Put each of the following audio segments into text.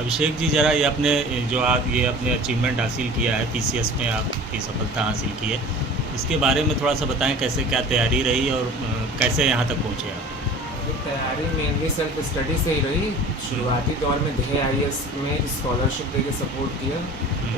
अभिषेक जी, ज़रा ये अपने जो आप ये अपने अचीवमेंट हासिल किया है, पीसीएस में आपकी सफलता हासिल की है, इसके बारे में थोड़ा सा बताएं, कैसे क्या तैयारी रही और कैसे यहाँ तक पहुँचे आप? ये तैयारी मेनली सेल्फ स्टडी से ही रही। शुरुआती दौर में ध्येय आईएएस में स्कॉलरशिप देके सपोर्ट किया।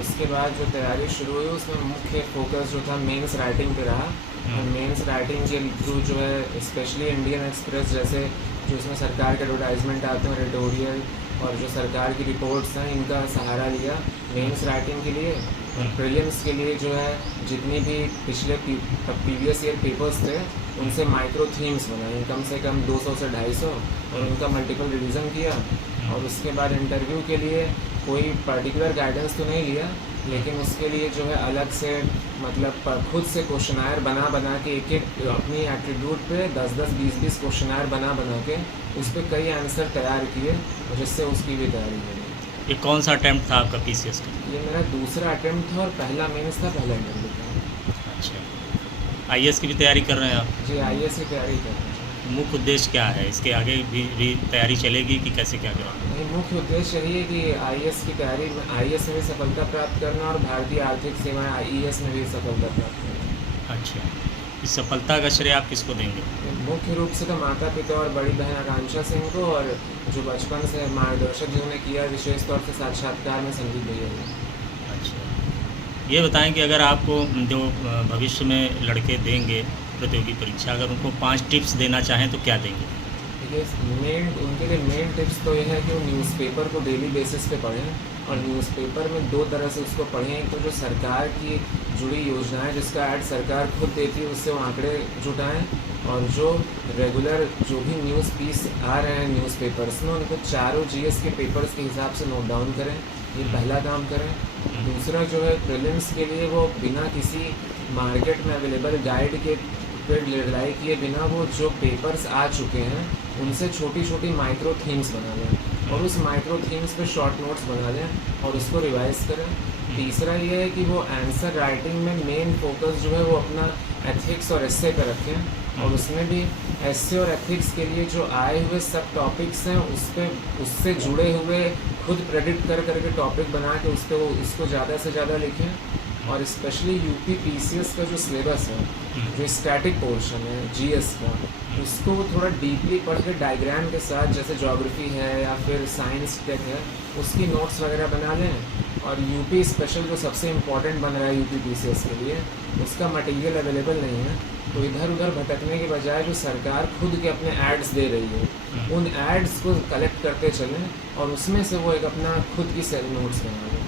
उसके बाद जो तैयारी शुरू हुई उसमें मुख्य फोकस जो था मेंस राइटिंग पे रहा। और मेंस राइटिंग के थ्रू जो है स्पेशली इंडियन एक्सप्रेस जैसे जो इसमें सरकार के एडवर्टाइजमेंट आते हैं, एडिटोरियल और जो सरकार की रिपोर्ट्स हैं, इनका सहारा लिया मेंस राइटिंग के लिए। और प्रीलिम्स के लिए जो है जितनी भी पिछले प्रीवियस ईयर पेपर्स थे उनसे माइक्रो थीम्स बनाए, कम से कम 200 से 250, और उनका मल्टीपल रिवीजन किया। और उसके बाद इंटरव्यू के लिए कोई पर्टिकुलर गाइडेंस तो नहीं लिया, लेकिन उसके लिए जो है अलग से मतलब खुद से क्वेश्चनायर बना के एक एक अपनी एट्रीब्यूट पे 10-10, 20-20 क्वेश्चनायर बना के उस पर कई आंसर तैयार किए, जिससे उसकी भी तैयारी हुई। ये कौन सा अटैम्प्ट था आपका पीसीएस का? ये मेरा दूसरा अटैम्प्ट था और पहला मेंस था, पहला इंटरव्यू था। अच्छा, आईएएस की भी तैयारी कर रहे हैं आप? जी, आईएएस की तैयारी कर रहे हैं। मुख्य उद्देश्य क्या है? इसके आगे भी तैयारी चलेगी कि कैसे क्या करेंगे? नहीं, मुख्य उद्देश्य यही है कि आईएएस की तैयारी में आईएएस में भी सफलता प्राप्त करना और भारतीय आर्थिक सेवाएं आईएएस में भी सफलता प्राप्त करना। अच्छा, इस सफलता का श्रेय आप किसको देंगे? मुख्य रूप से तो माता पिता और बड़ी बहन आकांक्षा सिंह को, और जो बचपन से मार्गदर्शक जिन्होंने किया विशेष तौर से साक्षात्कार में संदीप भैया को। अच्छा, ये बताएं कि अगर आपको जो भविष्य में लड़के देंगे प्रतियोगी परीक्षा, अगर उनको 5 टिप्स देना चाहें तो क्या देंगे? देखिए, उनके लिए मेन टिप्स तो यह है कि वो न्यूज़पेपर को डेली बेसिस पे पढ़ें, और न्यूज़पेपर में 2 तरह से उसको पढ़ें। तो जो सरकार की जुड़ी योजनाएं जिसका ऐड सरकार खुद देती है उससे वो आंकड़े जुटाएं, और जो रेगुलर जो भी न्यूज़ पीस आ रहे हैं न्यूज़पेपर्स में उनको चारों जीएस के पेपर्स के हिसाब से नोट डाउन करें। ये पहला काम करें। दूसरा जो है प्रीलिम्स के लिए वो बिना किसी मार्केट में अवेलेबल गाइड के फिर लड़ाई किए बिना वो जो पेपर्स आ चुके हैं उनसे छोटी छोटी माइक्रो थीम्स बना लें, और उस माइक्रो थीम्स पे शॉर्ट नोट्स बना लें और उसको रिवाइज करें। तीसरा ये है कि वो आंसर राइटिंग में मेन फोकस जो है वो अपना एथिक्स और एस्से पे रखें, और उसमें भी एस्से और एथिक्स के लिए जो आए हुए सब टॉपिक्स हैं उससे जुड़े हुए खुद प्रेडिक्ट करके टॉपिक बना के उस पर वो इसको ज़्यादा से ज़्यादा लिखें। और स्पेशली यूपी पीसीएस का जो सिलेबस है, जो स्टैटिक पोर्शन है जीएस का, उसको थोड़ा डीपली पढ़ के डायग्राम के साथ, जैसे ज्योग्राफी है या फिर साइंस टेक है, उसकी नोट्स वगैरह बना लें। और यूपी स्पेशल जो सबसे इम्पॉर्टेंट बन रहा है यूपी पीसीएस के लिए, उसका मटेरियल अवेलेबल नहीं है, तो इधर उधर भटकने के बजाय जो सरकार खुद के अपने एड्स दे रही है उन एड्स को कलेक्ट करते चलें, और उसमें से वो एक अपना खुद की सेल नोट्स बना लें।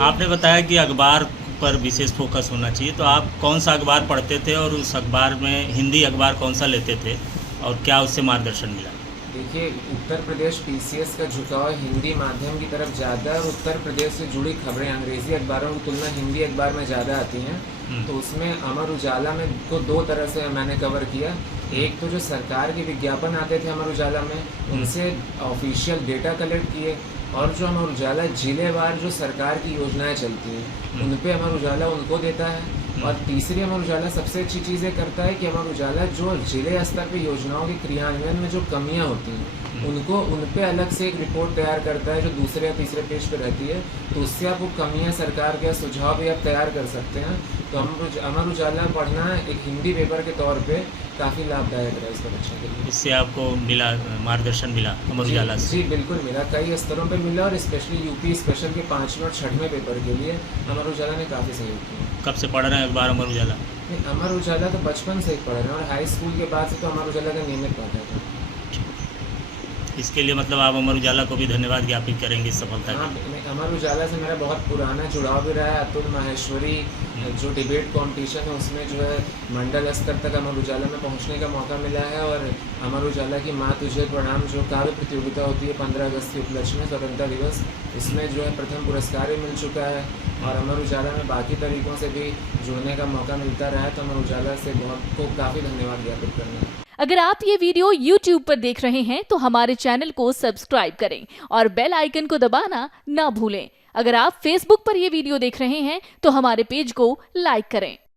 आपने बताया कि अखबार पर विशेष फोकस होना चाहिए, तो आप कौन सा अखबार पढ़ते थे और उस अखबार में हिंदी अखबार कौन सा लेते थे और क्या उससे मार्गदर्शन मिला? देखिए, उत्तर प्रदेश पीसीएस का झुकाव हिंदी माध्यम की तरफ ज़्यादा है, और उत्तर प्रदेश से जुड़ी खबरें अंग्रेज़ी अखबारों की तुलना हिंदी अखबार में ज़्यादा आती हैं। तो उसमें अमर उजाला में को 2 तरह से मैंने कवर किया। एक तो जो सरकार के विज्ञापन आते थे अमर उजाला में, उनसे ऑफिशियल डेटा कलेक्ट किए, और जो अमर उजाला जिलेवार जो सरकार की योजनाएं चलती हैं उन पे अमर उजाला उनको देता है। और तीसरी अमर उजाला सबसे अच्छी चीज़ ये करता है कि अमर उजाला जो जिले स्तर पे योजनाओं के क्रियान्वयन में जो कमियां होती हैं उनको उन पे अलग से एक रिपोर्ट तैयार करता है जो दूसरे या तीसरे पेज पे रहती है, तो उससे आप वो कमियां सरकार के सुझाव भी आप तैयार कर सकते हैं। तो अमर उजाला पढ़ना एक हिंदी पेपर के तौर पे काफ़ी लाभदायक रहा इसका बच्चे के लिए। इससे आपको मिला मार्गदर्शन मिला अमर उजाला से? जी बिल्कुल मिला, कई स्तरों पे मिला, और स्पेशली यूपी स्पेशल के 5वें और 6वें पेपर के लिए अमर उजाला ने काफ़ी सहयोग किया। कब से पढ़ रहे हैं अखबार अमर उजाला? नहीं, अमर उजाला तो बचपन से ही पढ़ रहे हैं, और हाई स्कूल के बाद से तो अमर उजाला का नियमित पाठक है। इसके लिए मतलब आप अमर उजाला को भी धन्यवाद ज्ञापित करेंगे इस सफलता हाँ, के? अमर उजाला से मेरा बहुत पुराना जुड़ाव भी रहा है। अतुल माहेश्वरी जो डिबेट कंपटीशन है उसमें जो है मंडल स्तर तक अमर उजाला में पहुंचने का मौका मिला है, और अमर उजाला की माँ तुझे प्रणाम जो काव्य प्रतियोगिता होती है 15 अगस्त के उपलक्ष्य में स्वतंत्रता दिवस, इसमें जो है प्रथम पुरस्कार भी मिल चुका है। और अमर उजाला में बाकी तरीक़ों से भी जुड़ने का मौका मिलता रहा है, तो अमर उजाला से को काफ़ी धन्यवाद ज्ञापित करना है। अगर आप ये वीडियो YouTube पर देख रहे हैं तो हमारे चैनल को सब्सक्राइब करें और बेल आइकन को दबाना ना भूलें। अगर आप Facebook पर ये वीडियो देख रहे हैं तो हमारे पेज को लाइक करें।